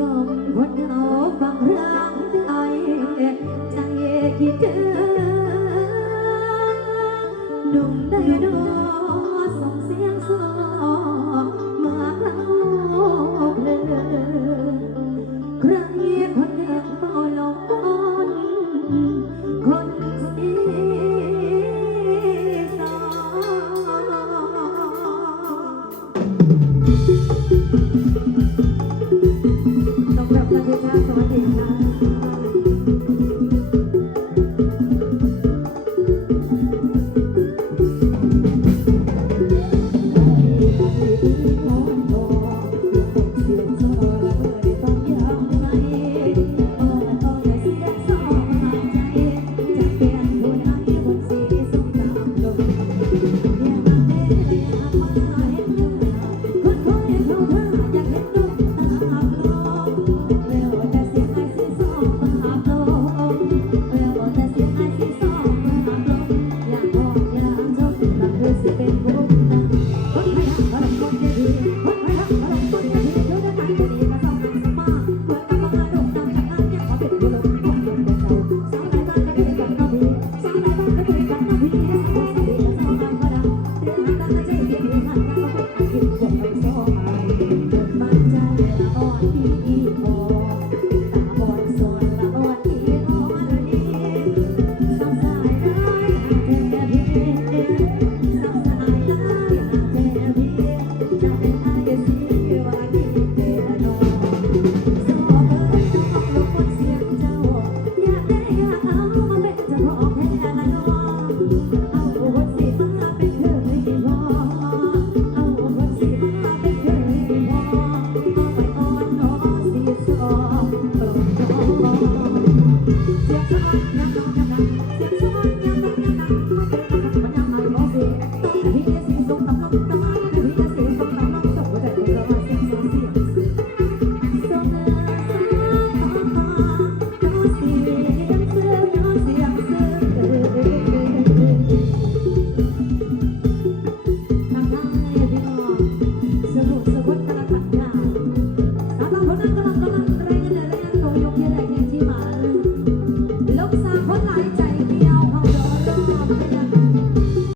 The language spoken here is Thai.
ล่อมคเหาบางรั้งได้ใจคิดถึงหนุ่มได้ดอก ดีพ Thank you. สางคนหลายใจ